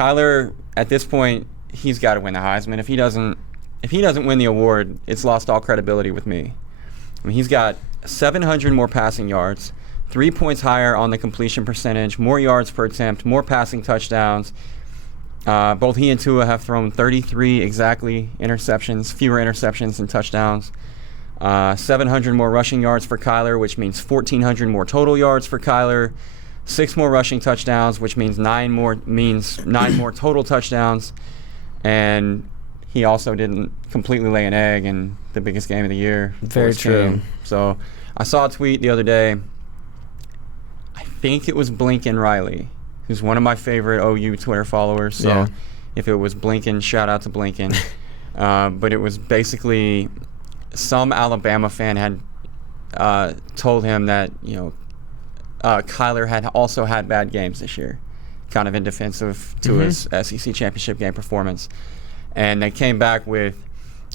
Kyler, at this point, he's got to win the Heisman. If he doesn't win the award, it's lost all credibility with me. I mean, he's got 700 more passing yards, 3 points higher on the completion percentage, more yards per attempt, more passing touchdowns. Both he and Tua have thrown 33 exactly interceptions, fewer interceptions than touchdowns. 700 more rushing yards for Kyler, which means 1,400 more total yards for Kyler. 6 more rushing touchdowns, which means 9 more total touchdowns. And he also didn't completely lay an egg in the biggest game of the year. Very true. Game. So I saw a tweet the other day. I think it was Blinken Riley, who's one of my favorite OU Twitter followers. So if it was Blinken, shout out to Blinken. But it was basically some Alabama fan had told him that, Kyler had also had bad games this year, kind of in defense of Tua's SEC championship game performance. And they came back with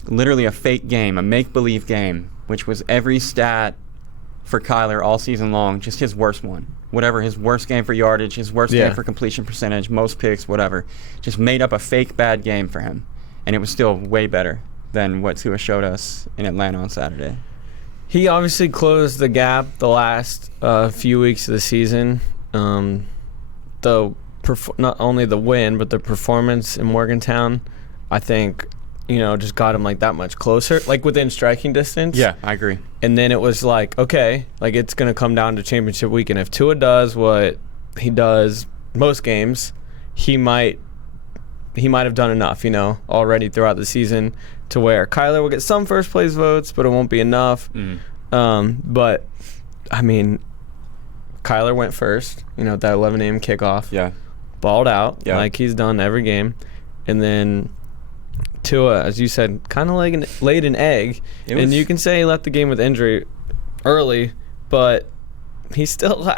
literally a fake game, a make-believe game, which was every stat for Kyler all season long, just his worst one. Whatever, his worst game for yardage, his worst game for completion percentage, most picks, whatever. Just made up a fake bad game for him. And it was still way better than what Tua showed us in Atlanta on Saturday. He obviously closed the gap the last few weeks of the season. Not only the win, but the performance in Morgantown, I think, just got him like that much closer, like within striking distance. Yeah, I agree. And then it was like, okay, like it's going to come down to championship week. And if Tua does what he does most games, he might have done enough, already throughout the season to where Kyler will get some first place votes, but it won't be enough. But, I mean, Kyler went first, that 11 a.m. kickoff. Yeah. Balled out like he's done every game. And then Tua, as you said, kind of laid an egg. And you can say he left the game with injury early, but he still,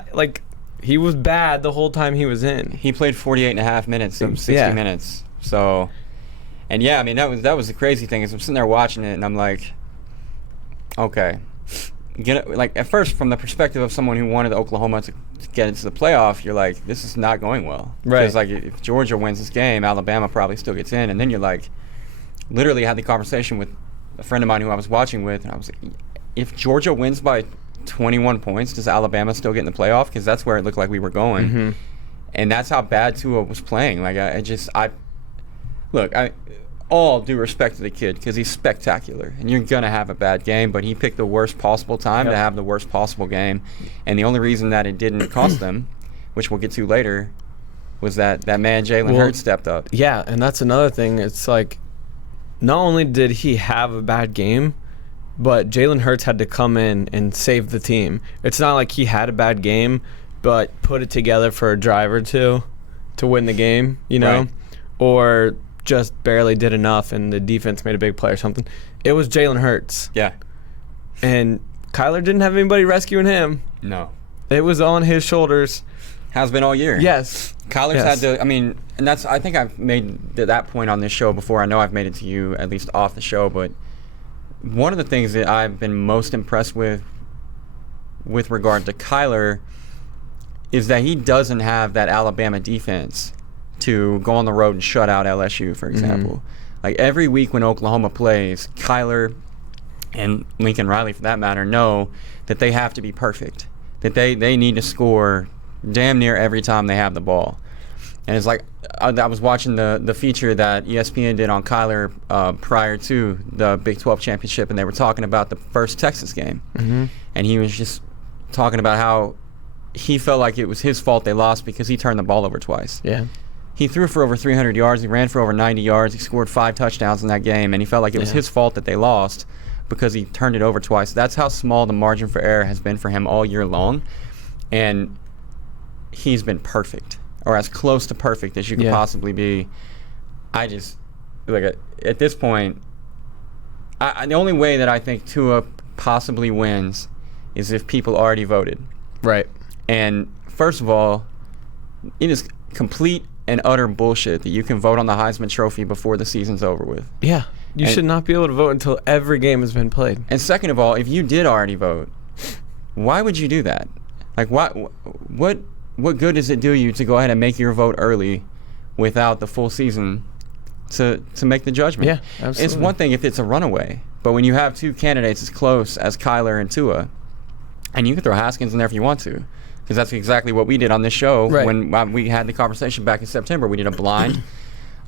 he was bad the whole time he was in. He played 48 and a half minutes of 60 minutes. So, and I mean, that was the crazy thing is I'm sitting there watching it and I'm like, okay. At first, from the perspective of someone who wanted Oklahoma to get into the playoff, you're like, this is not going well. Right. Because, if Georgia wins this game, Alabama probably still gets in. And then you're like, literally had the conversation with a friend of mine who I was watching with, and I was like, if Georgia wins by 21 points, does Alabama still get in the playoff? Because that's where it looked like we were going. And that's how bad Tua was playing. All due respect to the kid because he's spectacular and you're going to have a bad game, but he picked the worst possible time to have the worst possible game. And the only reason that it didn't cost them, which we'll get to later, was that man Jalen Hurts stepped up. Yeah, and that's another thing. It's like not only did he have a bad game, but Jalen Hurts had to come in and save the team. It's not like he had a bad game, but put it together for a drive or two to win the game, Right. Or just barely did enough and the defense made a big play or something. It was Jalen Hurts. Yeah. And Kyler didn't have anybody rescuing him. No. It was on his shoulders. Has been all year. Yes. Kyler's had to, and I think I've made that point on this show before. I know I've made it to you, at least off the show, but one of the things that I've been most impressed with regard to Kyler is that he doesn't have that Alabama defense to go on the road and shut out LSU, for example. Like every week when Oklahoma plays, Kyler and Lincoln Riley, for that matter, know that they have to be perfect, that they need to score damn near every time they have the ball. And it's like I was watching the feature that ESPN did on Kyler prior to the Big 12 championship, and they were talking about the first Texas game. And he was just talking about how he felt like it was his fault they lost because he turned the ball over twice. Yeah. He threw for over 300 yards. He ran for over 90 yards. He scored 5 touchdowns in that game, and he felt like it was his fault that they lost because he turned it over twice. That's how small the margin for error has been for him all year long, and he's been perfect, or as close to perfect as you could possibly be. At this point, the only way that I think Tua possibly wins is if people already voted. Right. And first of all, it is complete and utter bullshit that you can vote on the Heisman Trophy before the season's over with. Yeah. You should not be able to vote until every game has been played. And second of all, if you did already vote, why would you do that? Like, what good does it do you to go ahead and make your vote early without the full season to make the judgment. Yeah, absolutely. It's one thing if it's a runaway, but when you have two candidates as close as Kyler and Tua, and you can throw Haskins in there if you want to, because that's exactly what we did on this show when we had the conversation back in September. We did a blind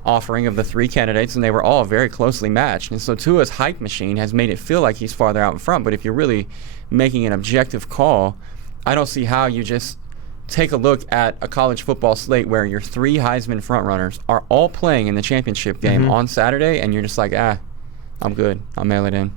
offering of the three candidates, and they were all very closely matched. And so Tua's hype machine has made it feel like he's farther out in front. But if you're really making an objective call, I don't see how you just take a look at a college football slate where your three Heisman frontrunners are all playing in the championship game on Saturday, and you're just like, I'm good. I'll mail it in.